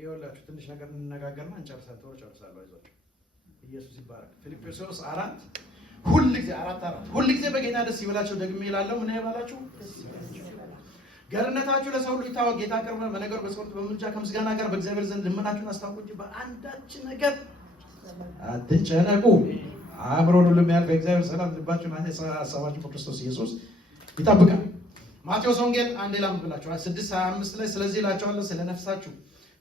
ይኸውላችሁ ትንሽ ነገር እንነጋገርና እንጨርሳለን። ጨርሳለሁ። አይዟችሁ። ኢየሱስ ይባረክ። ፊልጵስዩስ 4 ሁልጊዜ በጌታ ደስ ይበላችሁ። ደግሜ እላለሁ ምን ይበላችሁ? ገርነታችሁ ለሰው ሁሉ ይታወቅ። ጌታ ቅርብ ነው። በነገር በጸሎት በምልጃ ከምስጋና ጋር በእግዚአብሔር ዘንድ ልመናችሁን አስታውቁ እንጂ በአንዳች ነገር አትጨነቁ። አእምሮን ሁሉ የሚያልፍ የእግዚአብሔር ሰላም ልባችሁን ሐሳባችሁን በክርስቶስ ኢየሱስ ይጠብቃል። ማቴዎስ ወንጌል አንዴ ላምብላችሁ 6:25 ላይ ስለዚህ እላችኋለሁ ስለ ነፍሳችሁ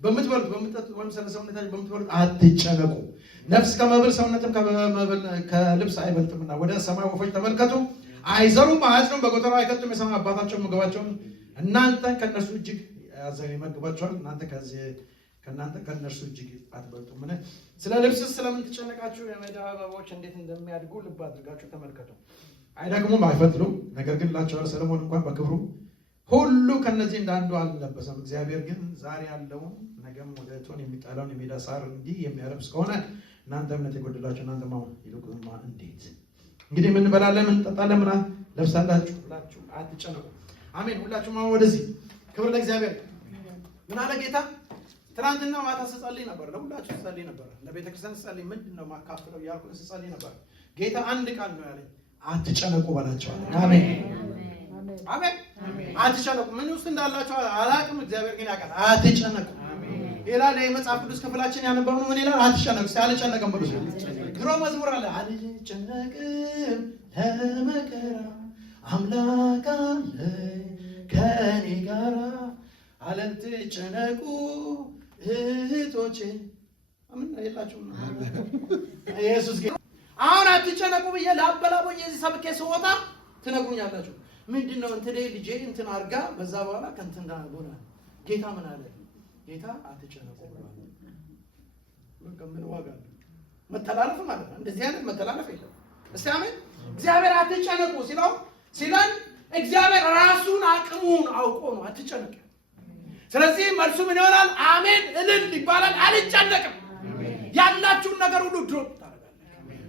በምትበሉት በምትጠጡት ወይም ስለ ሰውነታችሁ በምትበሉት አትጨነቁ። ነፍስ ከመብል ሰውነትም ከልብስ አይበልጥምና። ወደ ሰማይ ወፎች ተመልከቱ፣ አይዘሩም አያጭዱም፣ በጎተራ አይከቱም፣ የሰማይ አባታቸው ምግባቸውን እናንተን ከነሱ እጅግ ይመግባቸዋል። ከእናንተ ከነሱ እጅግ አትበልጡምን? ስለ ልብስስ ስለምን ትጨነቃችሁ? የሜዳ አበቦች እንዴት እንደሚያድጉ ልብ አድርጋችሁ ተመልከቱ። አይደክሙም አይፈትሉም። ነገር ግን እላችኋለሁ ሰለሞን እንኳን በክብሩ ሁሉ ከነዚህ እንዳንዱ አልለበሰም። እግዚአብሔር ግን ዛሬ ያለውን ነገም ወደ እቶን የሚጣለውን የሜዳ ሳር እንዲህ የሚያለብስ ከሆነ እናንተ እምነት የጎደላችሁ እናንተማ ይልቁንማ እንዴት! እንግዲህ ምን እንበላለን ምን እንጠጣለን ምን ለብሳላችሁ ብላችሁ አትጨነቁ። አሜን። ሁላችሁም አሁን ወደዚህ ክብር ለእግዚአብሔር። ምን አለ ጌታ? ትናንትና ማታ ስጸልይ ነበር፣ ለሁላችሁ ስጸልይ ነበር፣ ለቤተክርስቲያን ስጸልይ ምንድነው ማካፍለው እያልኩ ስጸልይ ነበር። ጌታ አንድ ቃል ነው ያለኝ፣ አትጨነቁ በላቸው። አሜን አሜን። አትጨነቁ። ምን ውስጥ እንዳላችሁ አላቅም፣ እግዚአብሔር ግን ያውቃል። አትጨነቁ ይላል የመጽሐፍ ቅዱስ ክፍላችን ያነበብነው። ምን ይላል? አትጨነቁ። አልጨነቅም ብሎ ድሮ መዝሙር አለ፣ አልጨነቅም ለመከራ አምላክ አለ ከኔ ጋራ። አትጨነቁ እህቶቼ ምን የላችሁም ኢየሱስ ግን አሁን አትጨነቁ ብዬ ላበላቦኝ የዚህ ሰብኬ ስወጣ ትነግሩኛላችሁ። ምንድነው እንትን ልጄ እንትን አርጋ በዛ በኋላ ከእንትን ጋር ሆነ። ጌታ ምን አለ? ጌታ አትጨነቁ ብሏል። ምን ዋጋ አለ? መተላለፍ ማለት ነው። እንደዚህ አይነት መተላለፍ የለም። እስቲ አሜን። እግዚአብሔር አትጨነቁ ሲለን እግዚአብሔር ራሱን አቅሙን አውቆ ነው አትጨነቁ። ስለዚህ መልሱ ምን ይሆናል? አሜን እልል ይባላል። አልጨነቅም። ያላችሁን ነገር ሁሉ ድሮፕ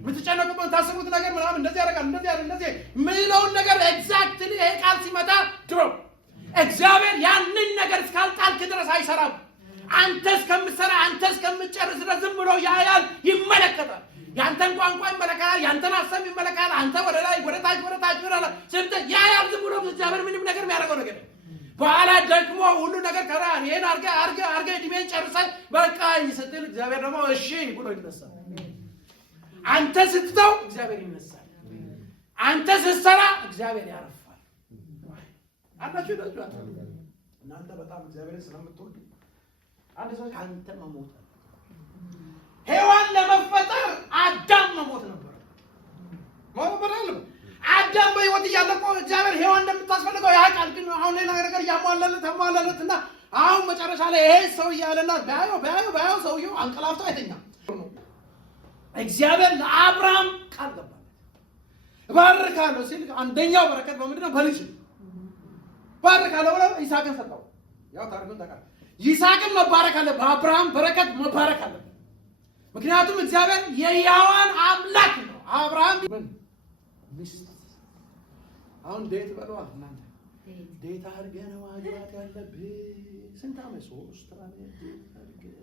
የምትጨነቁበት ታስቡት ነገር ምናምን እንደዚህ ያደርጋል እንደዚህ ምንለውን ነገር ኤግዛክትሊ ይሄ ቃል ሲመጣ ድሮፕ። እግዚአብሔር ያንን ነገር እስካልጣልክ ድረስ አይሰራም። አንተ እስከምትሰራ አንተ እስከምትጨርስ ድረስ ዝም ብሎ ያያል፣ ይመለከታል። ያንተን ቋንቋ ይመለከታል፣ ያንተን ሀሳብ ይመለከታል። አንተ ወደ ላይ ወደ ታች ያያል። ዝም ብሎ እግዚአብሔር ምንም ነገር የሚያደርገው ነገር በኋላ ደግሞ ሁሉ ነገር ከራ ይሄን አርገ እድሜን ጨርሰህ በቃ ስትል እግዚአብሔር ደግሞ እሺ ብሎ ይነሳል። አንተ ስትተው እግዚአብሔር ይነሳል። አንተ ስትሰራ እግዚአብሔር ያርፋል። አላችሁ ይላችኋል። እናንተ በጣም እግዚአብሔርን ስለምትወዱ አንድ ሰው አንተ መሞት ሔዋን ለመፈጠር አዳም መሞት ነበር። አዳም በሕይወት እያለ እኮ እግዚአብሔር ሔዋን እንደምታስፈልገው ያውቃል። ግን አሁን ሌላ ነገር እያሟላለትና አሁን መጨረሻ ላይ ይሄ ሰው እያለና ባያው ሰውየው አንቀላፍቶ አይተኛም። እግዚአብሔር ለአብርሃም ቃል ገባለት። እባርካለሁ ሲል አንደኛው በረከት በምንድን ነው? በልጅ እባርካለሁ ብሎ ይስሐቅን ሰጠው። ያው ታሪኩን ታውቃለህ። ይስሐቅን መባረክ አለ፣ በአብርሃም በረከት መባረክ አለ። ምክንያቱም እግዚአብሔር የሕያዋን አምላክ ነው። አብርሃም ሚስት አሁን ዴት በለዋ እናንተ ዴት አድርገህ ነው ማግባት ያለብህ። ስንት ዓመት? 3 ዓመት አድርገህ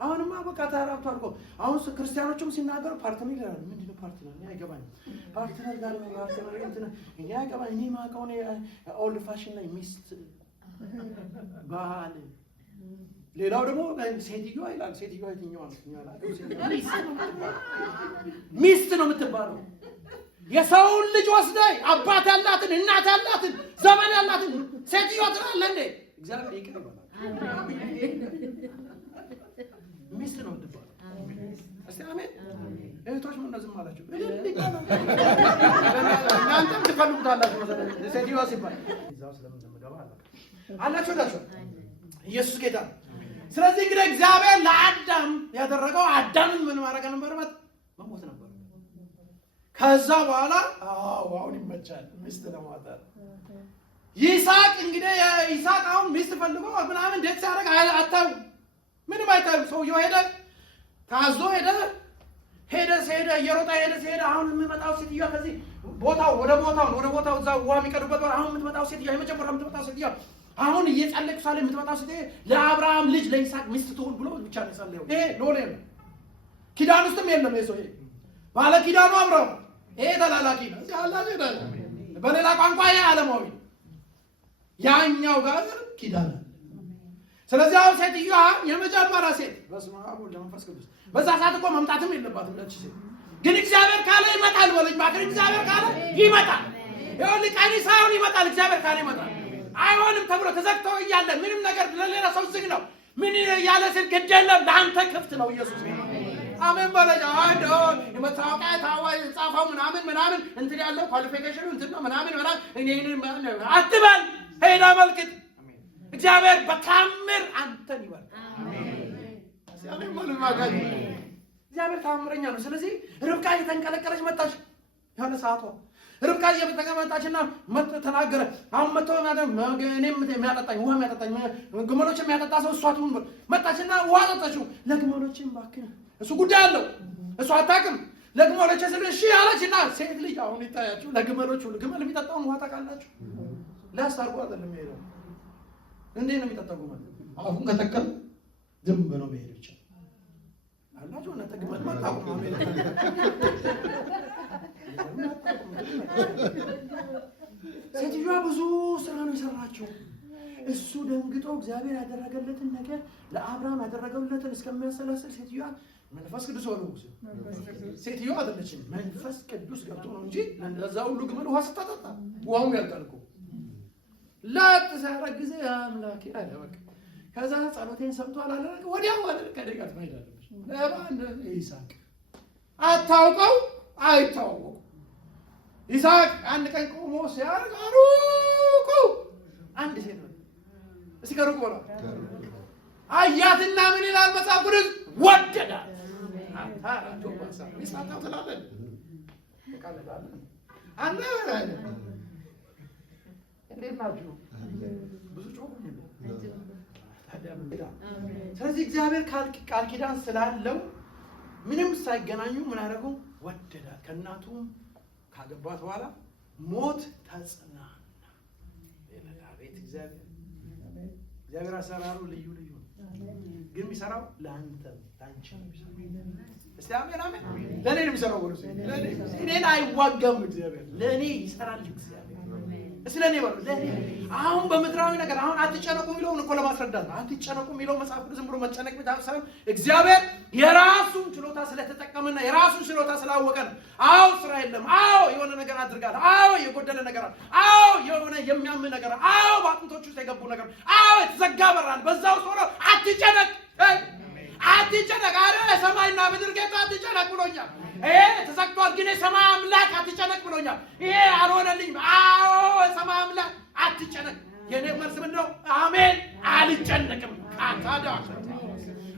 አሁንማ በቃ ታራፍቷል እኮ። አሁን ክርስቲያኖችም ሲናገሩ ፓርትነር ይላሉ። ምንድነው ፓርትነር? እኔ አይገባኝም። ፓርትነር ጋር ነው ፓርትነር እንትን እኔ አይገባኝ። እኔ ማውቀው ኦልድ ፋሽን ላይ ሚስት ባል፣ ሌላው ደግሞ ሴትዮዋ ይላል። ሴትዮዋ የትኛዋ ሚስት ነው የምትባለው? የሰውን ልጅ ወስደህ አባት ያላትን እናት ያላትን ዘመን ያላትን ሴትዮዋ ትላለህ እንዴ? እግዚአብሔር ይቅር ይበላል። ሚስት ነው የምትባለው። እስቲ አሜን። እህቶች ምን ዝም አላችሁ? እናንተም ትፈልጉታላችሁ መሰለኝ። ሴትዮዋ ሲባል እዛው ስለምን እንደምገባ አላችሁ። ኢየሱስ ጌታ ነው። ስለዚህ እንግዲህ እግዚአብሔር ለአዳም ያደረገው አዳምን ምን ማድረግ ነበረበት? መሞት ነበር። ከዛ በኋላ አሁን ይመቻል ሚስት ለማውጣት። ይስሐቅ እንግዲህ ይስሐቅ አሁን ሚስት ፈልጎ ምናምን እንዴት ሲያደርግ አታዩ፣ ምንም አይታዩ። ሰውየው ሄደ፣ ታዞ ሄደ እየሮጠ ሄደ። አሁን የምትመጣው ሴትዮዋ ከዚህ ቦታው ወደ ቦታው እዛ ውሃ የሚቀዱበት አሁን የምትመጣው ሴትዮዋ የመጀመሪያ የምትመጣው ሴትዮዋ አሁን እየጸለይክ ሳለ የምትመጣው ስትይ ለአብርሃም ልጅ ለይስሐቅ ሚስት ትሁን ብሎ ብቻ ነው የጸለየው። ይሄ ሎሌ ነው። ኪዳን ውስጥም የለም ይሄ ሰው። ይሄ ባለ ኪዳኑ አብርሃም፣ ይሄ ተላላኪ ነው። በሌላ ቋንቋ ይሄ ዓለማዊ፣ ያኛው ጋር ኪዳን አለ። ስለዚህ አሁን ሴትዮዋ የመጀመሪያ ሴት በስመ አብ ወወልድ ወመንፈስ ቅዱስ በዛ ሰዓት እኮ መምጣትም የለባትም ለች ሴት። ግን እግዚአብሔር ካለ ይመጣል በለኝ ባክህ። እግዚአብሔር ካለ ይመጣል። ይኸውልህ ቀኒ ሳይሆን ይመጣል። እግዚአብሔር ካለ ይመጣል። አይሆንም ተብሎ ተዘግቶ እያለ ምንም ነገር ለሌላ ሰው ዝግ ነው ምን ያለ ስል ግድ የለም ለአንተ ክፍት ነው ኢየሱስ። አሜን በለኝ። አንድ የመታወቂያ ታዋይ ጻፈው ምናምን እንትን ያለው ኳሊፊኬሽኑ እንትን ነው ምናምን እኔ አትበል። ሄዳ መልክት እግዚአብሔር በታምር አንተን ይባል። አሜን በለኝ ማጋኝ እግዚአብሔር ታምረኛ ነው። ስለዚህ ርብቃ እየተንቀለቀለች መጣች። ያለ ሰዓቷ ርብቃ እየተቀመጣችና ተናገረ። አሁን መጥቶ እኔም የሚያጠጣኝ ውሃ የሚያጠጣኝ ግመሎች የሚያጠጣ ሰው እሷ ትሁን መጣችና ውሃ ጠጣችው። ለግመሎችም እባክህ እሱ ጉዳይ አለው እሱ አታውቅም። ለግመሎች ስለ እሺ አለችና ሴት ልጅ አሁን ይታያችሁ ለግመሎች ሁሉ ግመል የሚጠጣውን ውሃ ታውቃላችሁ? ላስታርቁ አይደለም የሚሄደው። እንዴት ነው የሚጠጣው ግመል? አሁን ከተከል ዝም ብሎ መሄድ ብቻ አላችሁ። እና ግመል ማጣቁ ነው ሴትዮዋ ብዙ ስራ ነው የሰራችው። እሱ ደንግጦ እግዚአብሔር ያደረገለትን ነገር ለአብርሃም ያደረገለትን እስከሚያሰላስል ሴትዮዋ መንፈስ ቅዱስ ሆኖ ሴትዮዋ አይደለችም መንፈስ ቅዱስ ገብቶ ነው እንጂ ለዛ ሁሉ ግመል ውሃ ስታጠጣ ውሃው ያልቃል እኮ። ለአጥሳራ ጊዜ አምላኬ አለ በቃ። ከዛ ጸሎቴን ሰምቷል አለ ወዲያው አለ ከደጋት ማይዳለች ለማን ይስሐቅ አታውቀው አይታወቁ። ይስሐቅ አንድ ቀን ቆሞ ሲያርቅ አሩቁ አንድ ሴት ነው። እስኪ ከሩቁ በላ አያትና ምን ይላል መጽሐፍ ቅዱስ? ወደዳት። አታራጆ ባሳ ይስሐቅ ተላበል ተቃለዳለ አንተ ወራለ እንዴት ናችሁ? ብዙ ጮህ ነው ታዲያ። ስለዚህ እግዚአብሔር ቃል ኪዳን ስላለው ምንም ሳይገናኙ ምን አደረጉ? ወደዳት። ከእናቱም ካገባት በኋላ ሞት ተጽናና። ቤት እግዚአብሔር አሰራሩ ልዩ ልዩ ነው። ግን የሚሰራው ለአንተ ለአንቺ ነው የሚሰራው። እስቲ አሜን አሜን። ለእኔ ነው የሚሰራው ወሩስ እኔን አይዋጋም እግዚአብሔር፣ ለእኔ ይሰራል እግዚአብሔር። ስለኔ ባሉ ለኔ አሁን በመድራዊ ነገር አሁን አትጨነቁ የሚለውን እኮ ለማስረዳት ነው። አትጨነቁ የሚለው መጽሐፍ ቅዱስ ዝም ብሎ መጨነቅ ብታሳብ እግዚአብሔር የራሱን ችሎታ ስለተጠቀመና የራሱን ችሎታ ስላወቀ ነው። አዎ ስራ የለም፣ አዎ የሆነ ነገር አድርጋለሁ፣ አዎ የጎደለ ነገር አለ፣ አዎ የሆነ የሚያም ነገር አለ፣ አዎ በአጥንቶች ውስጥ የገቡ ነገር፣ አዎ የተዘጋ በራል በዛው ሆኖ አትጨነቅ አትጨነቅ አረ ሰማይና ምድር ጌታ አትጨነቅ ብሎኛል። ተዘግቷል ግን የሰማይ አምላክ አትጨነቅ ብሎኛል። ይሄ አልሆነልኝም። አዎ የሰማይ አምላክ አትጨነቅ። የኔ መልስ ምንድን ነው? አሜን አልጨነቅም። ታዲያ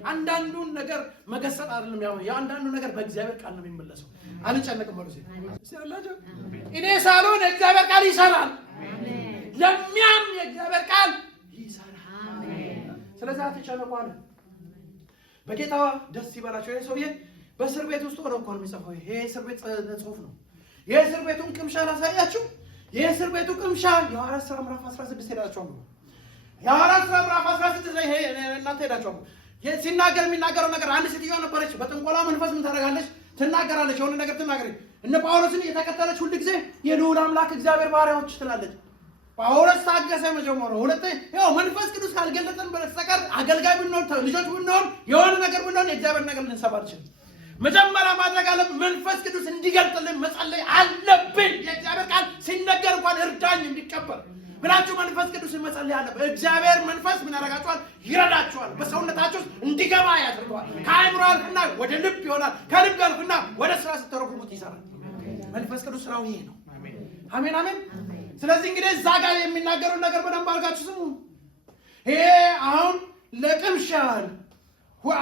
አንዳንዱን ነገር መገሰጥ አይደለም ያው የአንዳንዱ ነገር በእግዚአብሔር ቃል ነው የሚመለሰው። አልጨነቅም ማለት ነው። እኔ ሳልሆን የእግዚአብሔር ቃል ይሰራል። ለሚያም የእግዚአብሔር ቃል ይሰራል። ስለዚህ አትጨነቁ አለ። በጌታ ደስ ይበላቸው። ይሄ ሰውዬ በእስር ቤት ውስጥ ሆኖ እንኳን የሚጽፈው ይሄ እስር ቤት ጽሑፍ ነው። የእስር ቤቱን ቅምሻ ላሳያችሁ። የእስር ቤቱ ቅምሻ የሐዋርያት ሥራ ምዕራፍ 16 ሄዳችሁ ነው። የሐዋርያት ሥራ ምዕራፍ 16 ላይ ይሄ እናንተ ሄዳችሁ ሲናገር የሚናገረው ነገር አንድ ሴትዮ ነበረች። በጥንቆላ መንፈስ ምን ታደርጋለች? ትናገራለች። የሆነ ነገር ትናገራለች። እነ ጳውሎስን እየተከተለች ሁሉ ጊዜ የልዑል አምላክ እግዚአብሔር ባሪያዎች ትላለች። ጳውሎስ ታገሰ። መጀመሪያ ሁለተኛ ያው መንፈስ ቅዱስ ካልገለጠን በስተቀር አገልጋይ ብንሆን ልጆች ብንሆን የሆነ ነገር ብንሆን የእግዚአብሔር ነገር ልንሰማ አንችልም። መጀመሪያ ማድረግ አለብን መንፈስ ቅዱስ እንዲገልጥልን መጸለይ አለብን። የእግዚአብሔር ቃል ሲነገር እንኳን እርዳኝ እንዲቀበል ብላችሁ መንፈስ ቅዱስ መጸለይ አለብን። እግዚአብሔር መንፈስ ምን ያደርጋችኋል? ይረዳችኋል። በሰውነታችሁ እንዲገባ ያደርገዋል። ከአእምሮ አልፍና ወደ ልብ ይሆናል። ከልብ አልፍና ወደ ስራ ስትተረጉሙት ይሰራል። መንፈስ ቅዱስ ስራው ይሄ ነው። አሜን አሜን። ስለዚህ እንግዲህ እዛ ጋር የሚናገረው ነገር በደንብ አድርጋችሁ ስሙ። ይሄ አሁን ለቅምሻ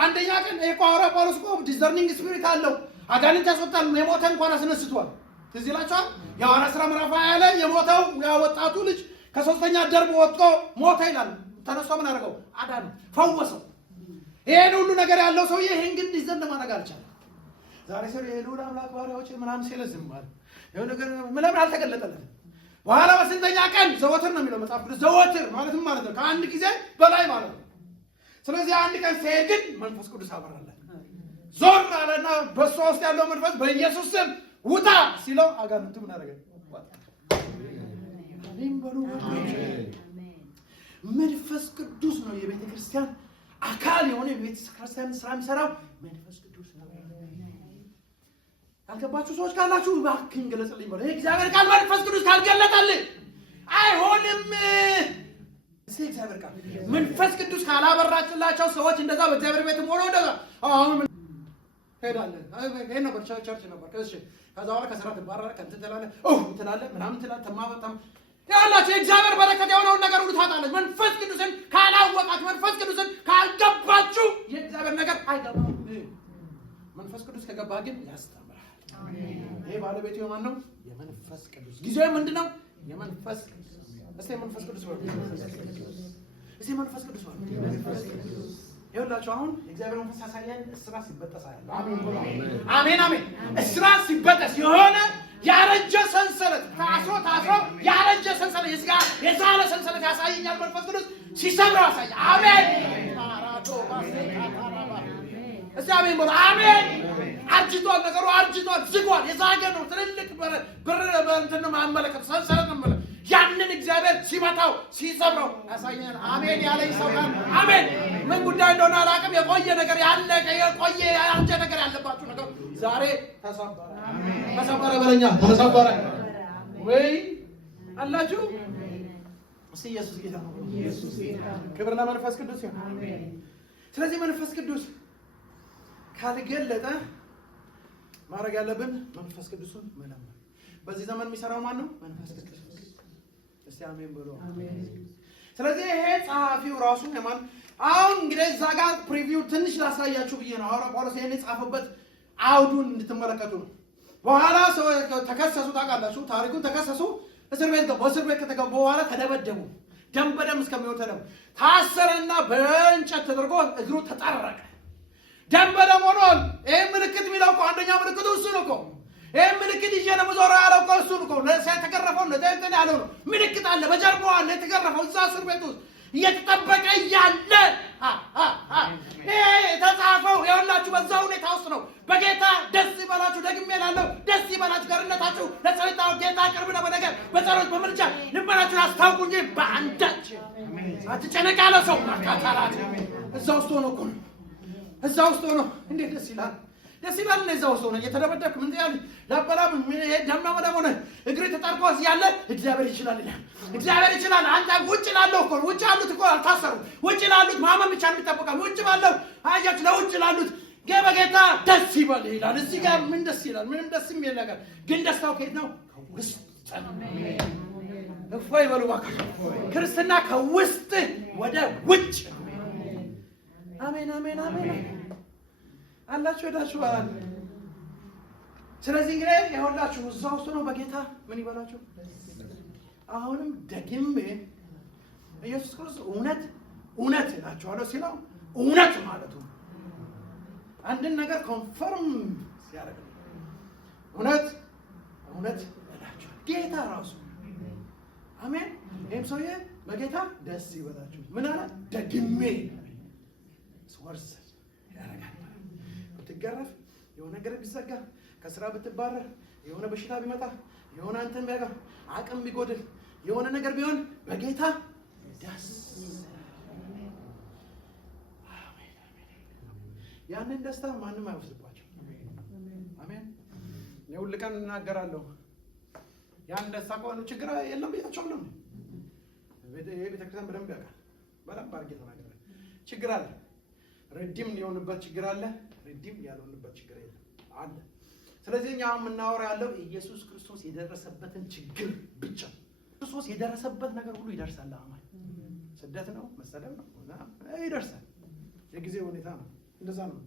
አንደኛ ቀን ሐዋርያ ጳውሎስ እኮ ዲዘርኒንግ ስፒሪት አለው። አጋንንት ያስወጣል። የሞተ እንኳን አስነስቷል። ትዝ ይላችኋል። የሐዋርያት ሥራ ምዕራፍ 20 ላይ የሞተው ያወጣቱ ልጅ ከሶስተኛ ደርብ ወጥቶ ሞተ ይላል። ተነስቶ ምን አደረገው? አዳነው፣ ፈወሰው። ይሄን ሁሉ ነገር ያለው ሰውዬ ይሄን ግን ዲዘርን ማድረግ አልቻለም። ዛሬ ሰው የልዑል አምላክ ባሪያዎች ምናምን ሲል ዝም አለ። ይሄ ነገር ምንም አልተገለጠለትም። በኋላ በስንተኛ ቀን ዘወትር ነው የሚለው መጽሐፍ ቅዱስ። ዘወትር ማለትም ማለት ነው ከአንድ ጊዜ በላይ ማለት ነው። ስለዚህ አንድ ቀን ሲሄድ ግን መንፈስ ቅዱስ አበራለት። ዞር አለና በእሷ ውስጥ ያለው መንፈስ በኢየሱስ ስም ውጣ ሲለው አጋንንቱ ምን አደረገ? መንፈስ ቅዱስ ነው የቤተ ክርስቲያን አካል የሆነ የቤተ ክርስቲያን ስራ የሚሰራው መንፈስ ቅዱስ ነው። ያልገባችሁ ሰዎች ካላችሁ እባክህን ገለጽልኝ በለው። ይሄ እግዚአብሔር ቃል መንፈስ ቅዱስ ካልገለጠልህ አይሆንም። እዚህ እግዚአብሔር ቃል መንፈስ ቅዱስ ካላበራችላቸው ሰዎች እንደዛ በእግዚአብሔር ቤት ሆነው እንደዛ አሁን ሄዳለን ይሄ ነበር ቸርች ነበር። ከዛ በኋላ ከስራ ትባረራለህ፣ ከእንትን ትላለህ፣ ትላለህ ምናምን ትላለህ ተማበጣም ያላችሁ የእግዚአብሔር በረከት የሆነውን ነገር ሁሉ ታጣለች። መንፈስ ቅዱስን ካላወቃችሁ፣ መንፈስ ቅዱስን ካልገባችሁ የእግዚአብሔር ነገር አይገባም። መንፈስ ቅዱስ ከገባ ግን ያስተምራል። ይሄ ባለቤቱ የማን ነው? የመንፈስ ቅዱስ። ጊዜው ምንድነው? የመንፈስ ቅዱስ። እስቲ መንፈስ ቅዱስ ወርድ እስቲ መንፈስ ቅዱስ ወርድ ይኸውላችሁ አሁን የእግዚአብሔር መንፈስ ያሳያል። እስራት ሲበጠስ አያለሁ። አሜን አሜን። እስራት ሲበጠስ የሆነ ያረጀ ሰንሰለት ታስሮ ያረጀ ሰንሰለት የዛለ ሰንሰለት ያሳየኛል። መንፈስ ቅዱስ ሲሰብረው ያሳያል። አሜን እስቲ አሜን በሉ። አሜን። አርጅቷል፣ ነገሩ አርጅቷል፣ ዝጓል፣ የዛገ ነው። ትልልቅ ብር በእንትን ነው የማመለከት ሰንሰለት ነው። ያንን እግዚአብሔር ሲመታው ሲሰብረው ያሳየኛል። አሜን ያለኝ ሰው ጋር አሜን። ምን ጉዳይ እንደሆነ አላውቅም። የቆየ ነገር ያለቀ የቆየ ያንጀ ነገር ያለባችሁ ነገር ዛሬ ተሰበረ። ተሰበረ በለኛ ተሰበረ ወይ አላችሁ። እስቲ ኢየሱስ ጌታ ነው። ኢየሱስ ጌታ ክብር ለመንፈስ ቅዱስ ይሁን። አሜን። ስለዚህ መንፈስ ቅዱስ ካልገለጠ ማድረግ ያለብን መንፈስ ቅዱስን መለመን። በዚህ ዘመን የሚሰራው ማን ነው? መንፈስ ቅዱስ። እስቲ አሜን ብሎ አሜን። ስለዚህ ይሄ ጸሐፊው ራሱ የማን አሁን እንግዲህ እዛ ጋር ፕሪቪው ትንሽ ላሳያችሁ ብዬ ነው። ሐዋርያው ጳውሎስ ይሄን የጻፈበት አውዱን እንድትመለከቱ ነው። በኋላ ሰው ተከሰሱ፣ ታውቃላችሁ ታሪኩን። ተከሰሱ፣ እስር ቤት ገቡ። እስር ቤት ከተገቡ በኋላ ተደበደቡ፣ ደም በደም እስከሚሆን ተደሙ። ታሰረና በእንጨት ተደርጎ እግሩ ተጠረቀ፣ ደም በደም ሆኗል። ይሄ ምልክት የሚለው እኮ አንደኛ ምልክቱ እሱ ነው እኮ። ይሄ ምልክት ይዤ ነው የምዞረው ያለው እኮ እሱ ነው እኮ። የተገረፈው ለዘንተን ያለው ነው። ምልክት አለ በጀርባው አለ የተገረፈው እዛ እስር ቤት ውስጥ እየተጠበቀ እያለ ይሄ የተጻፈው ያላችሁ በዛ ሁኔታ ውስጥ ነው። በጌታ ደስ ይበላችሁ፣ ደግሜ እላለሁ ደስ ይበላችሁ። ገርነታችሁ ለጸሎታው ጌታ ቅርብ ነው። በነገር በጸሎት በምልጃ ልመናችሁን አስታውቁ እንጂ በአንዳች አትጨነቅ ያለ ሰው ማካታላት እዛ ውስጥ ሆኖ እኮ ነው። እዛ ውስጥ ሆኖ እንዴት ደስ ይላል! ደስ ይላል። እዛ ውስጥ ሆኖ እየተደበደብክ ምን ያህል ላበላም ምን ደምና ወደሆነ እግሬ ተጣርቆ ያለ እግዚአብሔር ይችላል ይላል። እግዚአብሔር ይችላል። አንተ ውጭ ላለው እኮ ውጭ ያሉት እኮ አልታሰሩ። ውጭ ላሉት ማመን ብቻ የሚጠበቃል። ውጭ ባለው አያችሁ ለውጭ ላሉት በጌታ ደስ ይበል ይላል። እዚህ ጋር ምን ደስ ይላል? ምንም ደስ የሚል ነገር ግን ደስታው ከየት ነው? ከውስጥ። እፎይ በሉ እባክህ። ክርስትና ከውስጥ ወደ ውጭ። አሜን አሜን አሜን አላችሁ ሄዳችሁ ባል። ስለዚህ እንግዲህ ይኸውላችሁ እዛ ውስጥ ነው በጌታ ምን ይበላችሁ። አሁንም ደግሜ ኢየሱስ ክርስቶስ እውነት እውነት እላችኋለሁ ሲለው እውነት ማለቱ አንድን ነገር ኮንፈርም ሲያደርግ እውነት እውነት እላችኋለሁ ጌታ ራሱ አሜን። ይህም ሰውዬ በጌታ ደስ ይበላችሁ ምን አለ? ደግሜ ስወርስ ያደርጋል። ብትገረፍ፣ የሆነ ነገር ቢዘጋ፣ ከስራ ብትባረር፣ የሆነ በሽታ ቢመጣ፣ የሆነ አንተን ቢያጋ፣ አቅም ቢጎድል፣ የሆነ ነገር ቢሆን በጌታ ደስ ያንን ደስታ ማንም አይወስድባቸው። አሜን። እኔ ሁል ቀን እናገራለሁ ያን ደስታ ከሆነ ችግር የለም ብያቸዋለሁ። ቤተክርስቲያን በደንብ ያውቃል። በደንብ አድርጌ ተናገረ። ችግር አለ፣ ረዲም ሊሆንበት ችግር አለ፣ ረዲም ያልሆንበት ችግር የለም አለ። ስለዚህ እኛ የምናወራ ያለው ኢየሱስ ክርስቶስ የደረሰበትን ችግር ብቻ። ክርስቶስ የደረሰበት ነገር ሁሉ ይደርሳል። አማኝ ስደት ነው መሰደብ ነው ይደርሳል። የጊዜ ሁኔታ ነው፣ እንደዛ ነው።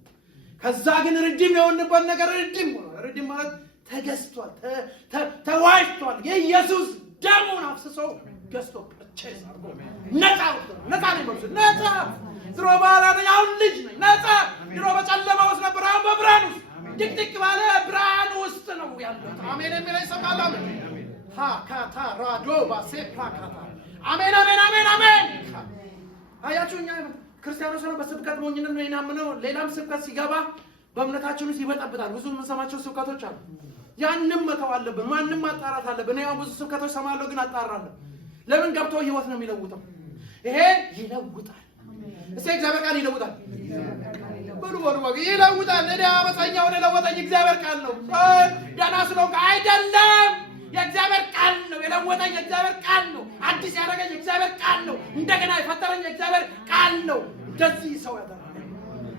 ከዛ ግን ረዲም የሆንበት ነገር ረዲም ሆኗል። ረዲም ማለት ተገዝቷል፣ ተዋጅቷል። የኢየሱስ ደሙን አፍስሶ ገዝቶ ፐርቼዝ አድርጎ ነፃ ነው ማለት ነፃ። ድሮ ባላ ነኝ አሁን ልጅ ነኝ ነፃ። ድሮ በጨለማ ውስጥ ነበር አሁን በብርሃን ውስጥ ድቅድቅ ባለ ብርሃን ውስጥ ነው ያለው። አሜን የሚለኝ ሰው ካለ ካታ ራዶ ባሴ ፕላካታ አሜን አሜን አሜን አሜን። አያችሁ እኛ ክርስቲያኖች ነው በስብከት ሞኝነት ነው የናምነው። ሌላም ስብከት ሲገባ በእምነታችን ውስጥ ይበጣበታል። ብዙ የምንሰማቸው ስብከቶች አሉ። ያንንም መተው አለብን። ማንንም ማጣራት አለብን። ያው ብዙ ስብከቶች ሰማለሁ ግን አጣራለሁ። ለምን ገብቶ ህይወት ነው የሚለውጠው። ይሄ ይለውጣል። እስቲ እግዚአብሔር ቃል ይለውጣል። በሉ ይለውጣል። እኔ አመፀኛው ነው ለወጠኝ እግዚአብሔር ቃል ነው። ደህና ስለሆንክ አይደለም። የእግዚአብሔር ቃል ነው የለወጠኝ። የእግዚአብሔር ቃል ነው አዲስ ያደረገኝ። የእግዚአብሔር ቃል ነው እንደገና የፈጠረኝ። የእግዚአብሔር ቃል ነው እንደዚህ ሰው ያደረገኝ።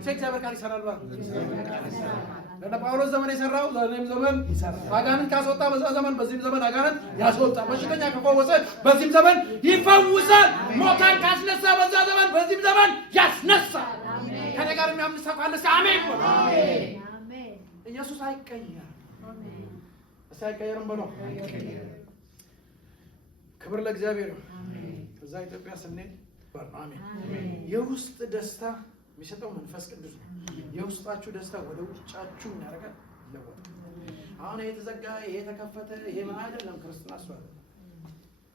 እግዚአብሔር ቃል ይሰራል። ለጳውሎስ ዘመን የሰራው ለእኔም ዘመን ይሰራል። አጋንንት ካስወጣ በዛ ዘመን በዚህም ዘመን አጋንንት ያስወጣል። በሽተኛ ከፈወሰ በዚህም ዘመን ይፈውሳል። ሞታን ካስነሳ በዛ ዘመን በዚህም ዘመን ያስነሳል። ከኔ ጋር የሚያምን ሰው ካለ አሜን በሉ። ኢየሱስ አይቀየርም። አይቀየርም በሉ። ክብር ለእግዚአብሔር። እዛ ኢትዮጵያ ስንሄድ አሜን የውስጥ ደስታ የሚሰጠው መንፈስ ቅዱስ ነው። የውስጣችሁ ደስታ ወደ ውጫችሁ ያደርጋል ይለወጣል። አሁን የተዘጋ የተከፈተ ይሄ ምን አይደለም። ክርስትና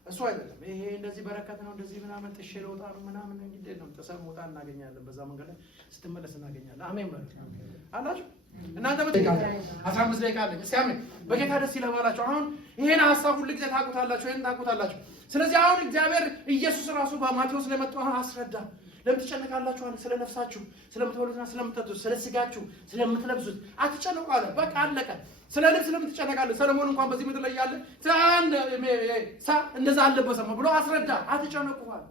እሱ አይደለም። ይሄ እንደዚህ በረከት ነው እንደዚህ ምናምን ጥሼ ለውጣ ነው ምናምን እንግዲህ ነው ተሰም ወጣ እናገኛለን። በዛ መንገድ ላይ ስትመለስ እናገኛለን። አሜን በሉ አላችሁ እናንተ በደቂቃ 15 ደቂቃ አለ። እስኪ አሜን በጌታ ደስ ይለባላችሁ። አሁን ይሄን ሐሳብ ሁሉ ጊዜ ታውቁታላችሁ። ይሄን ታውቁታላችሁ። ስለዚህ አሁን እግዚአብሔር ኢየሱስ ራሱ በማቴዎስ ላይ መጥቶ አስረዳ። ለምን ትጨነቃላችሁ አለ። ስለ ነፍሳችሁ ስለምትበሉትና ስለምትጠጡት፣ ስለ ስጋችሁ ስለምትለብሱት አትጨነቁ አለ። በቃ አለቀ። ስለ ልብስ ስለምን ትጨነቃለህ? ሰለሞን እንኳን በዚህ ምድር ላይ ያለ እንደዛ አልለበሰም ብሎ አስረዳ። አትጨነቁ አለ።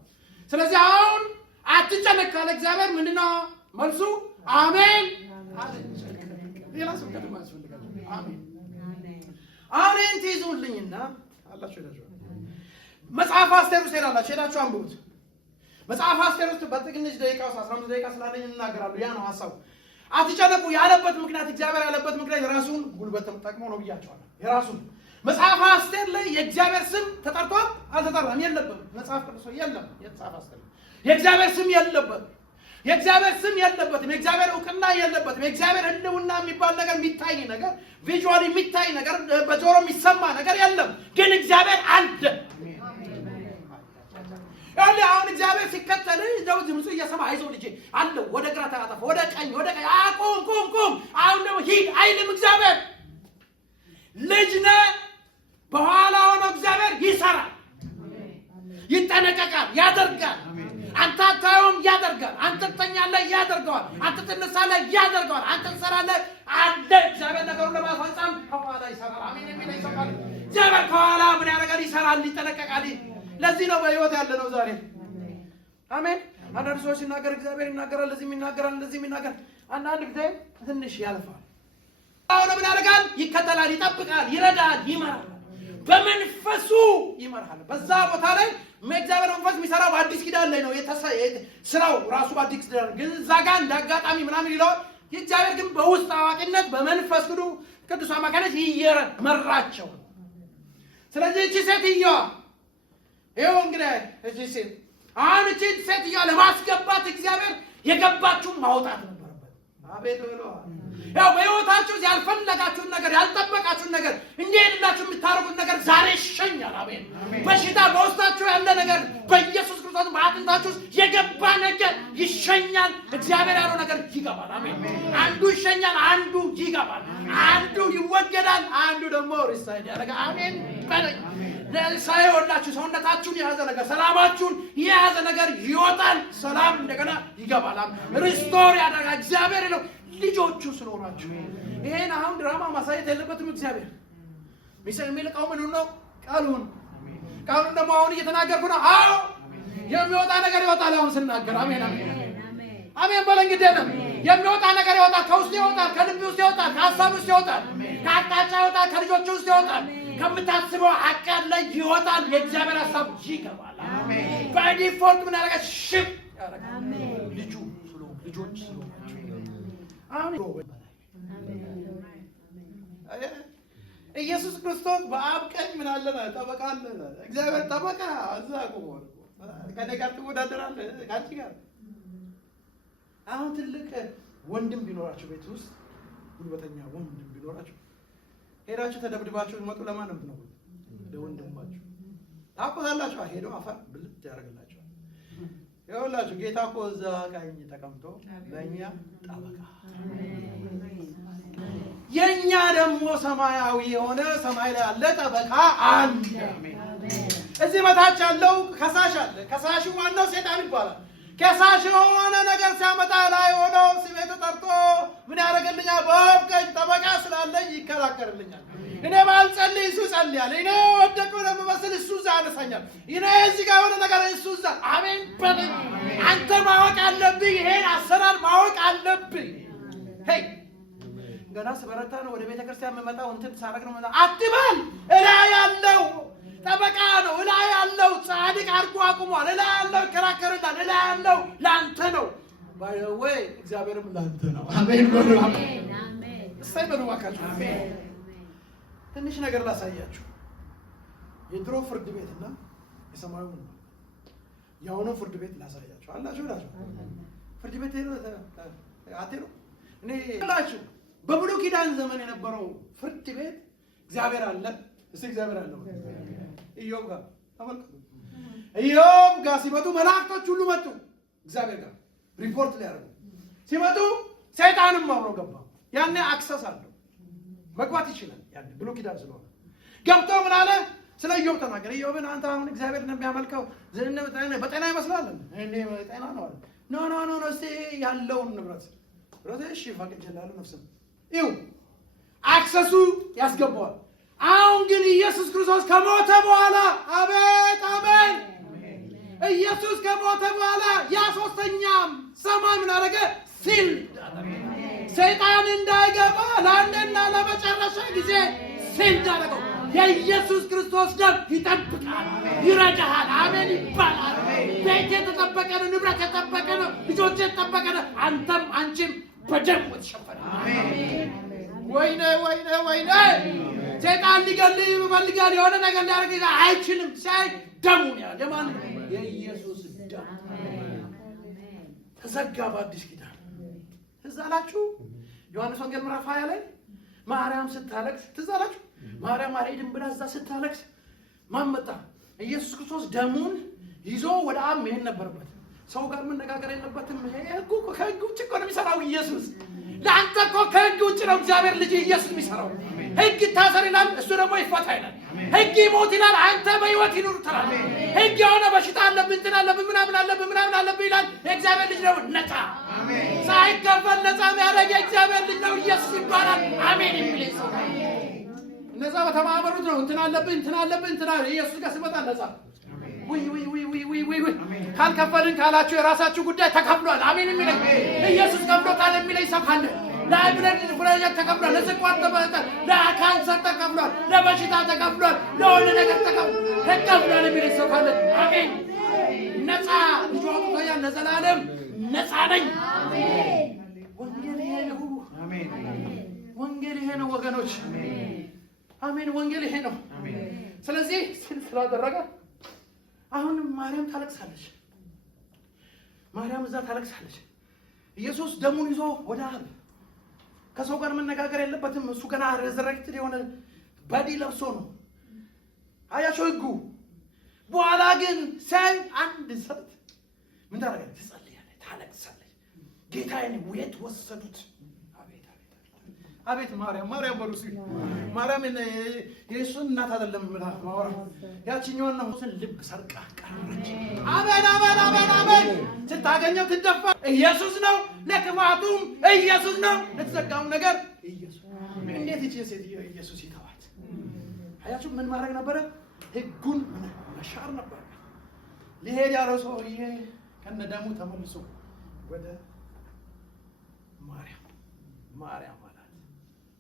ስለዚህ አሁን አትጨነቅ ካለ እግዚአብሔር ምንድነው መልሱ? አሜን። ሌላ ሰው ከተማ ያስፈልጋል። አሜን አሜን። ትይዙልኝና አላችሁ ሄዳችሁ መጽሐፍ አስቴር ውስጥ ሄዳችሁ አንብቡት። መጽሐፍ አስቴር ውስጥ በጥቂት ደቂቃ ውስጥ 15 ደቂቃ ስላለኝ እናገራለሁ። ያ ነው ሐሳቡ። አትጨነቁ ያለበት ምክንያት እግዚአብሔር ያለበት ምክንያት የራሱን ጉልበት ተጠቅሞ ነው ብያቸዋለሁ። የራሱን መጽሐፍ አስቴር ላይ የእግዚአብሔር ስም ተጠርቷል አልተጠራም? የለበትም። መጽሐፍ ቅዱስ የለም። የመጽሐፍ አስቴር የእግዚአብሔር ስም የለበትም። የእግዚአብሔር ስም የለበትም። የእግዚአብሔር እውቅና የለበትም። የእግዚአብሔር ህልውና የሚባል ነገር የሚታይ ነገር ቪዥዋል የሚታይ ነገር በጆሮ የሚሰማ ነገር የለም። ግን እግዚአብሔር አለ። አሁን እግዚአብሔር ሲከተል እንደው ድምፁ እየሰማ አይዞህ ልጄ አለው። ወደ ግራ ተጣጣፍ፣ ወደ ቀኝ ቁም። አሁን ደግሞ ሂድ አይልም። እግዚአብሔር ልጅ ነህ። በኋላ ሆኖ እግዚአብሔር ይሰራል፣ ይጠነቀቃል፣ ያደርጋል። አንተ አታየውም፣ ያደርጋል። አንተ ትተኛለህ፣ ያደርገዋል። አንተ ትነሳለህ፣ ያደርገዋል። አንተ ትሰራለህ አለ። እግዚአብሔር ነገሩን ለማስፈጸም ከኋላ ይሰራል። አሜን የሚል ይሰራል። እግዚአብሔር ከኋላ ምን ያደርጋል? ይሰራል፣ ይጠነቀቃል። ለዚህ ነው በህይወት ያለ ነው ዛሬ። አሜን። አንዳንድ ሰዎች ሲናገር እግዚአብሔር ይናገራል፣ ለዚህ ይናገራል፣ ለዚህ ይናገራል። አንዳንድ ጊዜ ትንሽ ያልፋል። አሁን ምን ያደርጋል? ይከተላል፣ ይጠብቃል፣ ይረዳል፣ ይመራል። በመንፈሱ ይመራል። በዛ ቦታ ላይ እግዚአብሔር መንፈስ የሚሰራው በአዲስ ኪዳን ላይ ነው። ስራው ራሱ በአዲስ ኪዳን ግን እዛ ጋር እንዳጋጣሚ ምናምን ይለዋል። የእግዚአብሔር ግን በውስጥ አዋቂነት በመንፈስ ቅዱስ አማካኝነት ይመራቸው። ስለዚህ እቺ ሴትዮዋ ይኸው እንግዲህ እቺ ሴት አሁን እቺ ሴትዮዋ ለማስገባት እግዚአብሔር የገባችሁን ማውጣት ነበረበት። አቤት ብሎ ያው በህይወታችሁ ያልፈለጋችሁን ነገር ያልጠበቃችሁን ነገር እንዲሄድላችሁ የምታረጉት ነገር ዛሬ ይሸኛል። አሜን። በሽታ በውስጣችሁ ያለ ነገር በኢየሱስ ክርስቶስ በአጥንታችሁ የገባ ነገር ይሸኛል። እግዚአብሔር ያለው ነገር ይገባል። አሜን። አንዱ ይሸኛል፣ አንዱ ይገባል፣ አንዱ ይወገዳል፣ አንዱ ደግሞ ሪስታይድ ያደርጋል። አሜን። ሳይሆንላችሁ ሰውነታችሁን የያዘ ነገር ሰላማችሁን የያዘ ነገር ይወጣል። ሰላም እንደገና ይገባል። ሪስቶር ያደርጋል። እግዚአብሔር ነው ልጆቹ ስለሆናችሁ ይሄን አሁን ድራማ ማሳየት የለበትም። እግዚአብሔር የሚልቀው ምን ነው? ቃሉን ደግሞ አሁን እየተናገርኩ ነው። አዎ የሚወጣ ነገር ይወጣል። አሁን ስናገር አሜን አሜን አሜን በለ። እንግዲህ ነው የሚወጣ ነገር ይወጣል። ከውስጥ ይወጣል፣ ከልብ ውስጥ ይወጣል፣ ከሀሳብ ውስጥ ይወጣል፣ ከአቅጣጫ ይወጣል፣ ከልጆቹ ውስጥ ይወጣል፣ ከምታስበው አቃል ላይ ይወጣል። የእግዚአብሔር ሀሳብ ይገባል። አሜን። በዲፎልት ምን ያደርጋል? ሽፍ ያደርጋል። አሜን። ልጆች ስለሆናችሁ አሁን ኢየሱስ ክርስቶስ በአብ ቀኝ ምን አለ? ጠበቃ አለ። እግዚአብሔር ጠበቃ እዛ ቆሞ ከኔ ጋር ትወዳደራለህ ካንቺ ጋር። አሁን ትልቅ ወንድም ቢኖራችሁ ቤት ውስጥ ጉልበተኛ ወንድም ቢኖራችሁ ሄዳችሁ ተደብድባችሁ መጡ ለማን ነው? ለወንድማችሁ ታቆታላችሁ። ሄደው አፈር ብልት ያደርግላችኋል። ይኸውላችሁ ጌታ እኮ እዛ ቀኝ ተቀምጦ ለእኛ ጠበቃ፣ የእኛ ደግሞ ሰማያዊ የሆነ ሰማይ ላይ ያለ ጠበቃ አለ። እዚህ በታች ያለው ከሳሽ አለ። ከሳሹ ማነው? ሰይጣን ይባላል። ከሳሽ የሆነ ነገር ሲያመጣ ላይ ሆኖ ስሜት ተጠርቶ ምን ያደርግልኛል? በአብ ቀኝ ጠበቃ ስላለኝ ይከራከርልኛል። እኔ ባልጸልይ እሱ ጸልያል። እኔ ወደቀው ለመመስል እሱ እዛ ያነሳኛል። እኔ እዚህ ጋር የሆነ ነገር እሱ እዛ። አሜን በለኝ። አንተ ማወቅ አለብህ፣ ይሄን አሰራር ማወቅ አለብህ። ሄይ ገና ስበረታ ነው ወደ ቤተ ክርስቲያን የምመጣው እንትን ሳረግ ነው ማለት አትበል። እላይ ያለው ጠበቃ ነው። እላይ ያለው ጻድቅ አድርጎ አቁሟል። እላይ ያለው ይከራከርልሃል። እላይ ያለው ላንተ ነው። ባይወይ እግዚአብሔርም ላንተ ነው። አሜን በሉ። አሜን አሜን። እሰይ በሉ እባካችሁ። አሜን። ትንሽ ነገር ላሳያችሁ። የድሮ ፍርድ ቤትና የሰማዩ ነው። የአሁኑ ፍርድ ቤት ላሳያችሁ። አላችሁ ፍርድ ቤት አትሄዱ። እኔ ላችሁ በብሉይ ኪዳን ዘመን የነበረው ፍርድ ቤት እግዚአብሔር አለ። እስቲ እግዚአብሔር አለ። ኢዮብ ጋር ተመልከቱ። ኢዮብ ጋር ሲመጡ መላእክቶች ሁሉ መጡ። እግዚአብሔር ጋር ሪፖርት ሊያደርጉ ሲመጡ ሰይጣንም አብሮ ገባ። ያኔ አክሰስ አለው፣ መግባት ይችላል። ያኔ ብሉይ ኪዳን ስለሆነ ገብቶ ምን አለ? ስለ ኢዮብ ተናገረ። ኢዮብን አንተ አሁን እግዚአብሔር እንደሚያመልከው በጤና ይመስላል እንዴ? በጤና ነው አለ። ኖ ኖ ኖ ኖ እስቲ ያለውን ንብረት እሺ ፈቅጄልሃለሁ፣ ነፍስም ይው አክሰሱ ያስገባዋል። አሁን ግን ኢየሱስ ክርስቶስ ከሞተ በኋላ አቤት አሜን፣ ኢየሱስ ከሞተ በኋላ ያ ሶስተኛም ሰማይ ምን አደረገ? ሲል ሰይጣን እንዳይገባ ለአንድና ለመጨረሻ ጊዜ ሲል አደረገው። የኢየሱስ ክርስቶስ ደም ይጠብቃል፣ ይረዳሃል። አሜን ይባላል። ቤት የተጠበቀ ነው፣ ንብረት የተጠበቀ ነው፣ ልጆች የተጠበቀ ነው። አንተም አንቺም በደም ወተሸፈነ። አሜን። ወይኔ ወይኔ ወይኔ! ሰይጣን ሊገልህ ይፈልጋል፣ የሆነ ነገር ሊያደርግ አይችልም። ሳይ ደሙን ያለ ለማን? የኢየሱስ ደም ተዘጋ በአዲስ ኪዳን። ትዝ አላችሁ ዮሐንስ ወንጌል ምዕራፍ 20 ላይ ማርያም ስታለቅስ ትዝ አላችሁ? ማርያም አልሄድም ብላ እዛ ስታለቅስ ማን መጣ? ኢየሱስ ክርስቶስ ደሙን ይዞ ወደ አብ መሄድ ነበረበት። ሰው ጋር መነጋገር የለበትም። ህጉ ከህግ ውጭ እኮ ነው የሚሰራው ኢየሱስ። ለአንተ እኮ ከህግ ውጭ ነው እግዚአብሔር ልጅ ኢየሱስ የሚሰራው። ህግ ይታሰር ይላል፣ እሱ ደግሞ ይፈታ ይላል። ህግ ይሞት ይላል፣ አንተ በህይወት ይኑር ትላል። ህግ የሆነ በሽታ አለብህ እንትን አለብህ ምናምን አለብህ ይላል። የእግዚአብሔር ልጅ ነው ነፃ፣ ሳይከፈል ነፃ የሚያደርግ የእግዚአብሔር ልጅ ነው ኢየሱስ ይባላል። አሜን የሚል ሰው ነፃ በተማመሩት ነው። እንትን አለብህ እንትን ኢየሱስ ጋር ሲመጣ ነፃ። ወይ ካልከፈልን ካላችሁ የራሳችሁ ጉዳይ ተከፍሏል። አሜን የሚል ኢየሱስ ከፍሎታል የሚለኝ ሰው ካለ ለአይብረድ ፕሮጀክት ተከፍሏል፣ ለስኳር ተበልቷል፣ ለካንሰር ተከፍሏል፣ ለበሽታ ተከፍሏል፣ ለሁሉ ነገር ተከፍሏል የሚለኝ ሰው ካለ አሜን። ነፃ ልጅ ወጥቶያ ለዘላለም ነፃ ነኝ። አሜን። ወንጌል ይሄ ነው። አሜን። ወንጌል ይሄ ነው ወገኖች። አሜን። ወንጌል ይሄ ነው። አሜን። ስለዚህ ስላደረገ አሁንም ማርያም ታለቅሳለች። ማርያም እዛ ታለቅሳለች። ኢየሱስ ደሙን ይዞ ወደ አብ ከሰው ጋር መነጋገር የለበትም። እሱ ገና ሬዘሬክትድ የሆነ ባዲ ለብሶ ነው። አያቸው ህጉ። በኋላ ግን ሳይ አንድ ሰት ምን ታደርጋለች? ትጸልያለች፣ ታለቅሳለች። ጌታዬን ወዴት ወሰዱት? አቤት ማርያም በሩሲ ማርያም የኢየሱስ እናት አይደለም ማወራ ያቺኛው ነው ልብ ሰርቃ ቀረች። አሜን ስታገኘው ትደፋ። ኢየሱስ ነው ለክፋቱም ኢየሱስ ነው ለተዘጋውም ነገር ኢየሱስ። እንዴት እቺ ሴትዮ ኢየሱስ ይተዋት? አያችሁ ምን ማድረግ ነበረ? ህጉን መሻር ነበር። ሊሄድ ያለው ሰውዬ ከነደሙ ተመልሶ ወደ ማርያም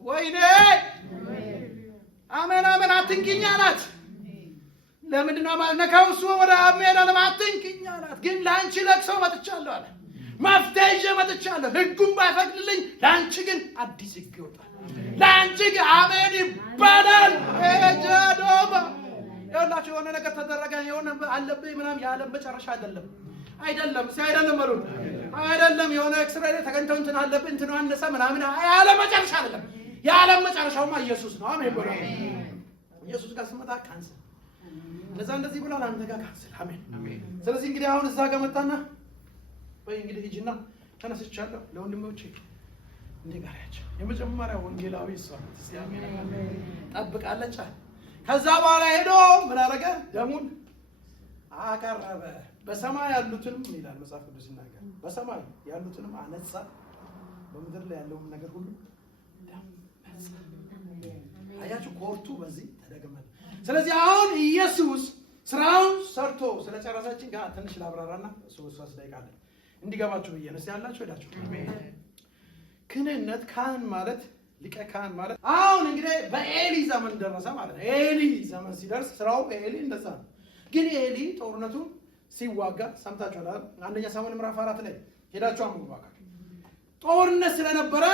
ወይኔ አሜን አትንኪኝ አላት። ለምንድን ነው ማነካው? እሱ ወደ አሜን አትንኪኝ አላት። ግን ለአንቺ ለቅሶ መጥቻለሁ አለ። መፍትሄ ይዤ መጥቻለሁ። ህጉም ባይፈቅድልኝ ለአንቺ ግን አዲስ ህግ ይወጣል። ለአንቺ ግን አሜን ይባላል። ጀዶባ ይኸውላችሁ የሆነ ነገር ተደረገ የሆነ አለብኝ ምናምን ያለ መጨረሻ አይደለም ማለት አይደለም። የሆነ ኤክስሬይ ተገኝተው እንትን አለብኝ እንትን አነሰ ምናምን ያለ መጨረሻ አይደለም። የዓለም መጨረሻውማ ኢየሱስ ነው። አሜን በሉ። ኢየሱስ ጋር ስመጣ ካንስል እነዛ እንደዚህ ብሏል፣ አንተ ጋር ካንስል። አሜን። ስለዚህ እንግዲህ አሁን እዛ ጋር መጣና ወይ እንግዲህ ሂጂና ተነስቻለሁ ለወንድሞቼ ንገሪያቸው። የመጀመሪያ ወንጌላዊ እሷ ናት። አሜን። ጠብቃለች። ከዛ በኋላ ሄዶ ምን አደረገ? ደሙን አቀረበ። በሰማይ ያሉትንም ይላል መጽሐፍ ቅዱስ ሲናገር፣ በሰማይ ያሉትንም አነጻ፣ በምድር ላይ ያለውን ነገር ሁሉ አያችሁ። ኮርቱ በዚህ ተደገመ። ስለዚህ አሁን ኢየሱስ ስራውን ሰርቶ ስለጨረሰችን ጋር ትንሽ ላብራራና እሱ ደቂቃ እንዲገባችሁ ብዬ ነው። ያላችሁ ሄዳችሁ ክህነት ካህን ማለት ሊቀ ካህን ማለት አሁን እንግዲህ በኤሊ ዘመን ደረሰ ማለት ነው። ኤሊ ዘመን ሲደርስ ስራው ኤሊ እንደዛ ነው። ግን ኤሊ ጦርነቱን ሲዋጋ ሰምታችኋል። አንደኛ ሳሙኤል ምዕራፍ 4 ላይ ሄዳችሁ አንብቡ። ጦርነት ስለነበረ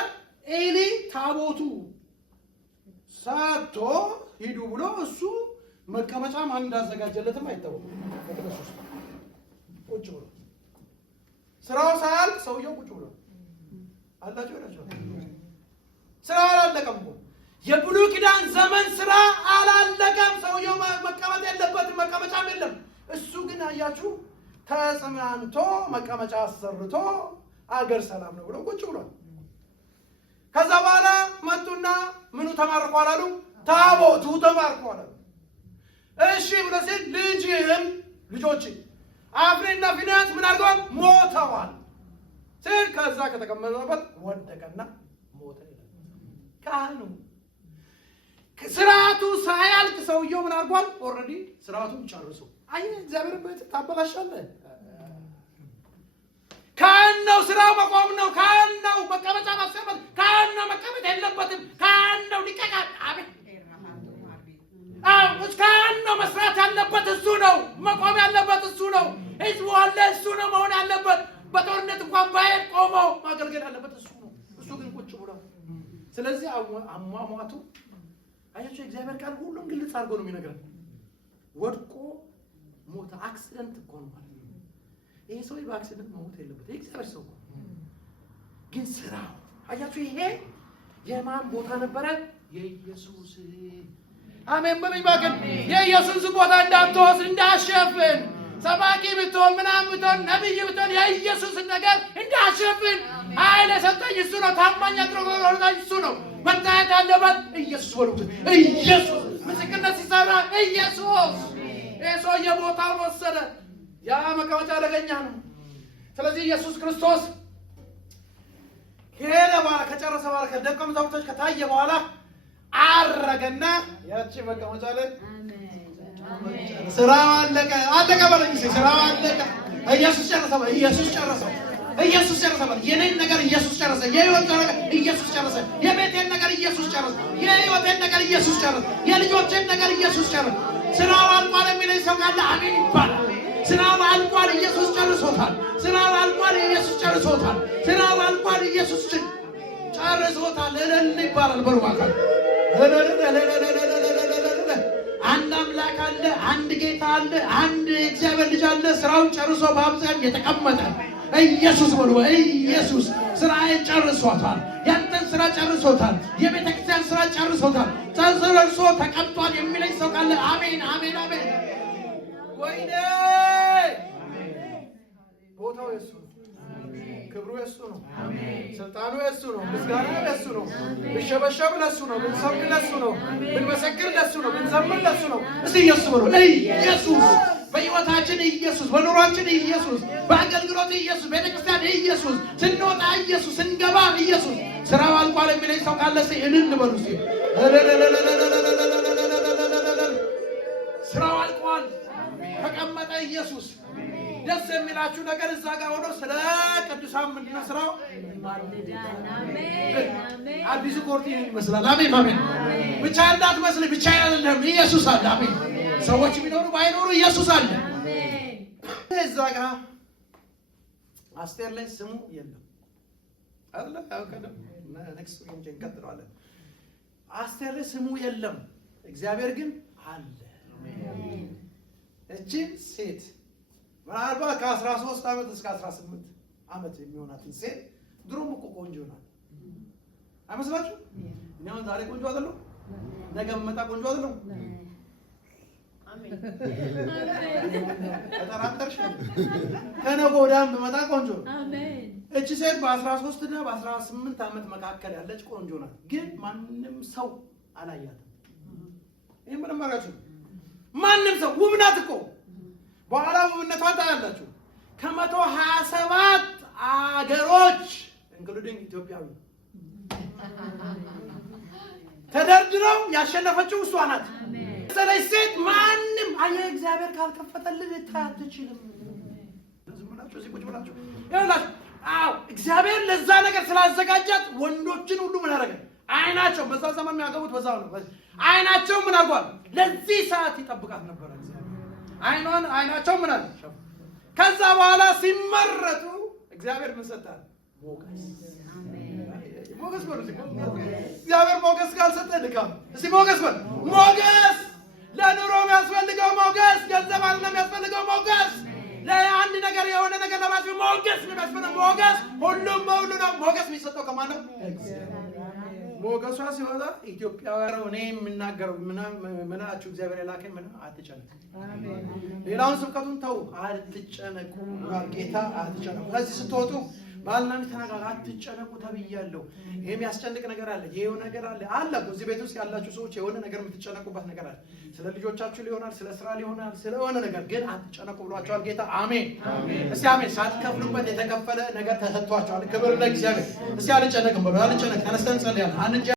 ኤሊ ታቦቱ ሳቶ ሂዱ ብሎ እሱ መቀመጫ ማን እንዳዘጋጀለትም አይታወቅም። ቁጭ ብሎ ስራው ሳያልቅ ሰውየው ቁጭ ብሎ አላችሁ ሄዳችሁ ስራ አላለቀም እኮ የብሉይ ኪዳን ዘመን ስራ አላለቀም። ሰውየው መቀመጥ የለበትም፣ መቀመጫም የለም። እሱ ግን አያችሁ ተጽናንቶ መቀመጫ አሰርቶ አገር ሰላም ነው ብሎ ቁጭ ብሏል። ከዛ በኋላ መጡና ምኑ ተማርኳል አሉ? ታቦቱ ተማርኳል አሉ። እሺ ብሎ ሲል ልጅህም ልጆች አፍኒና ፊንሐስ ምን አድርገዋል? ሞተዋል ሲል ከዛ ከተቀመጠበት ወደቀና ሞተ። ካህኑ ስርዓቱ ሳያልቅ ሰውየው ምን አድርጓል? ኦልሬዲ ስርዓቱን ጨርሶ። አይ እግዚአብሔር ቤት ታበላሻለህ። ካህን ነው፣ ስራው መቆም ነው። ካህን ነው መቀመጫ ማስቀመጥ፣ ካህን ነው መቀመጥ የለበትም። ካህን ነው ሊቀቃት። አቤት ካህን ነው መስራት ያለበት እሱ ነው። መቆም ያለበት እሱ ነው። ህዝቡ አለ፣ እሱ ነው መሆን ያለበት። በጦርነት እንኳን ባይል ቆሞ ማገልገል ያለበት እሱ ነው። እሱ ግን ቁጭ ብሎ ስለዚህ አሟሟቱ አያችሁ የእግዚአብሔር ቃል ሁሉም ግልጽ አድርጎ ነው የሚነግረን። ወድቆ ሞተ። አክሲደንት እኮ ነው ማለት ነው። ይሄ ሰው በአክሲደንት መሞት የለበት። የእግዚአብሔር ሰው ግን ስራው አያችሁ። ይሄ የማን ቦታ ነበረ? የኢየሱስ። አሜን በሉኝ። ባገን የኢየሱስ ቦታ እንዳትወስድ እንዳሸፍን ሰባኪ ብትሆን ምናምን ብትሆን ነብይ ብትሆን የኢየሱስን ነገር እንዳሸፍን ኃይል የሰጠኝ እሱ ነው። ታማኝ አድርጎኝ እሱ ነው። መታየት ያለበት ኢየሱስ በሉት። ኢየሱስ ምስክርነት ሲሰራ ኢየሱስ። ይህ ሰውዬ ቦታውን ወሰደ። ያ መቀመጫ አደገኛ ነው። ስለዚህ ኢየሱስ ክርስቶስ ከሄደ በኋላ ከጨረሰ በኋላ ከደቀ መዛሙርቶች ከታየ በኋላ አረገና ያቺ መቀመጫ ላይ ስራው አለቀ። አለቀ በለኝ። ስራው አለቀ። ኢየሱስ ጨረሰ። ኢየሱስ ጨረሰ። ኢየሱስ ጨረሰ። የኔን ነገር ኢየሱስ ጨረሰ። የህይወት ነገር ኢየሱስ ጨረሰ። የቤቴን ነገር ኢየሱስ ጨረሰ። የህይወቴን ነገር ኢየሱስ ጨረሰ። የልጆቼን ነገር ኢየሱስ ጨረሰ። ስራው አልቋል የሚለኝ ሰው ካለ አሜን ይባላል። ስራው አልቋል፣ ኢየሱስ ጨርሶታል። ስራው አልቋል፣ ኢየሱስ ጨርሶታል። ስራው አልቋል፣ ኢየሱስ ጨርሶታል። እልል ይባላል። በሩማካል አንድ አምላክ አለ፣ አንድ ጌታ አለ፣ አንድ እግዚአብሔር ልጅ አለ። ስራውን ጨርሶ በአብዛኝ የተቀመጠ ኢየሱስ በሉ። ኢየሱስ ስራዬን ጨርሶታል። ያንተን ስራ ጨርሶታል። የቤተ ክርስቲያን ስራ ጨርሶታል። ጨርሶ ተቀምጧል የሚለኝ ሰው ካለ አሜን፣ አሜን፣ አሜን። ወይኔ ቦታው የሱ ነው። ክብሩ የሱ ነው። ስልጣኑ የሱ ነው። ምስጋናው የሱ ነው። ብሸበሸብ ለሱ ነው። ብንሰብክ ለሱ ነው። ብንመሰክር ለሱ ነው። ብንዘምር ለሱ ነው። እስቲ ኢየሱስ በሉ። ኢየሱስ በሕይወታችን ኢየሱስ፣ በኑሯችን ኢየሱስ፣ በአገልግሎት ኢየሱስ፣ ቤተክርስቲያን ኢየሱስ፣ ስንወጣ ኢየሱስ፣ ስንገባ ኢየሱስ። ስራው አልቋል የሚለኝ ሰው ካለ እስቲ እልል በሉ። እስቲ ስራው አልቋል። ተቀመጠ ኢየሱስ። ደስ የሚላችሁ ነገር እዛ ጋር ሆኖ ስለ ቅዱሳን ምንድነው ስራው? አዲሱ ኮርት ይመስላል። አሜን አሜን። ብቻ እንዳትመስል፣ ብቻ አይደለም፣ ኢየሱስ አለ። አሜን። ሰዎች ቢኖሩ ባይኖሩ ኢየሱስ አለ። እዛ ጋር አስቴር ላይ ስሙ የለም አይደለ? አውቀደም ኔክስት ዊክ እንቀጥለዋለን። አስቴር ላይ ስሙ የለም፣ እግዚአብሔር ግን አለ። አሜን። እቺ ሴት ምናልባት ከ13 ዓመት እስከ 18 ዓመት የሚሆናትን ሴት ድሮም እኮ ቆንጆ ናት አይመስላችሁ? እኔ አሁን ዛሬ ቆንጆ አይደለሁ፣ ነገ መጣ ቆንጆ አይደለሁ። ተጠራጠርሽ? ከነገ ወዲያም ብመጣ ቆንጆ እቺ ሴት በ13 እና በ18 ዓመት መካከል ያለች ቆንጆ ናት። ግን ማንም ሰው አላያትም። ይሄ ምንም ማለት ነው። ማንም ሰው ውብ ናት እኮ በኋላ ውብነቷን ታያላችሁ። ከ127 አገሮች ኢንክሉዲንግ ኢትዮጵያዊ ተደርድረው ያሸነፈችው እሷ ናት። ስለዚህ ሴት ማንም አየህ እግዚአብሔር ካልከፈተልህ ልታይ አትችልም። ዝም ብላችሁ እዚህ ቁጭ ብላችሁ ይኸውላችሁ። አዎ እግዚአብሔር ለዛ ነገር ስላዘጋጃት ወንዶችን ሁሉ ምን አደረገ? አይናቸው በዛ ዘመን የሚያገቡት በዛው ነው። አይናቸው ምን አድርጓል? ለዚህ ሰዓት ይጠብቃት ነበር እግዚአብሔር። አይናቸው ምን አለ? ከዛ በኋላ ሲመረጡ እግዚአብሔር ምን ሰጣት? ሞገስ። ሞገስ በሉ። እግዚአብሔር ሞገስ ካልሰጠ ድካም። እስቲ ሞገስ በሉ። ሞገስ ለኑሮ የሚያስፈልገው ሞገስ፣ ገንዘብ አይደለም የሚያስፈልገው ሞገስ። ለአንድ ነገር የሆነ ነገር ለማድረግ ሞገስ ነው የሚያስፈልገው ሞገስ። ሁሉም በሁሉ ነው። ሞገስ የሚሰጠው ከማን ነው? ሞገሷ ሲወጣ ኢትዮጵያውያን እኔ የምናገረው ምናችሁ እግዚአብሔር የላከኝ ምን አትጨነቁ። ሌላውን ስብከቱን ተው፣ አትጨነቁ። ጌታ አትጨነቁ። ከዚህ ስትወጡ ባልና ሚስት ተነጋገሩ። አትጨነቁ ተብያለሁ። ይሄ የሚያስጨንቅ ነገር አለ፣ ይሄው ነገር አለ። እዚህ ቤት ውስጥ ያላችሁ ሰዎች የሆነ ነገር የምትጨነቁበት ነገር አለ። ስለ ልጆቻችሁ ሊሆናል፣ ስለ ስራ ሊሆናል፣ ስለሆነ ነገር ግን አትጨነቁ ብሏቸዋል ጌታ። አሜን። እስቲ አሜን። ሳትከፍሉበት የተከፈለ ነገር ተሰጥቷቸዋል። ክብር ለእግዚአብሔር። እስቲ አልጨነቅም ብሎ አልጨነቅ። ተነስተን ጸልያለሁ። አንድ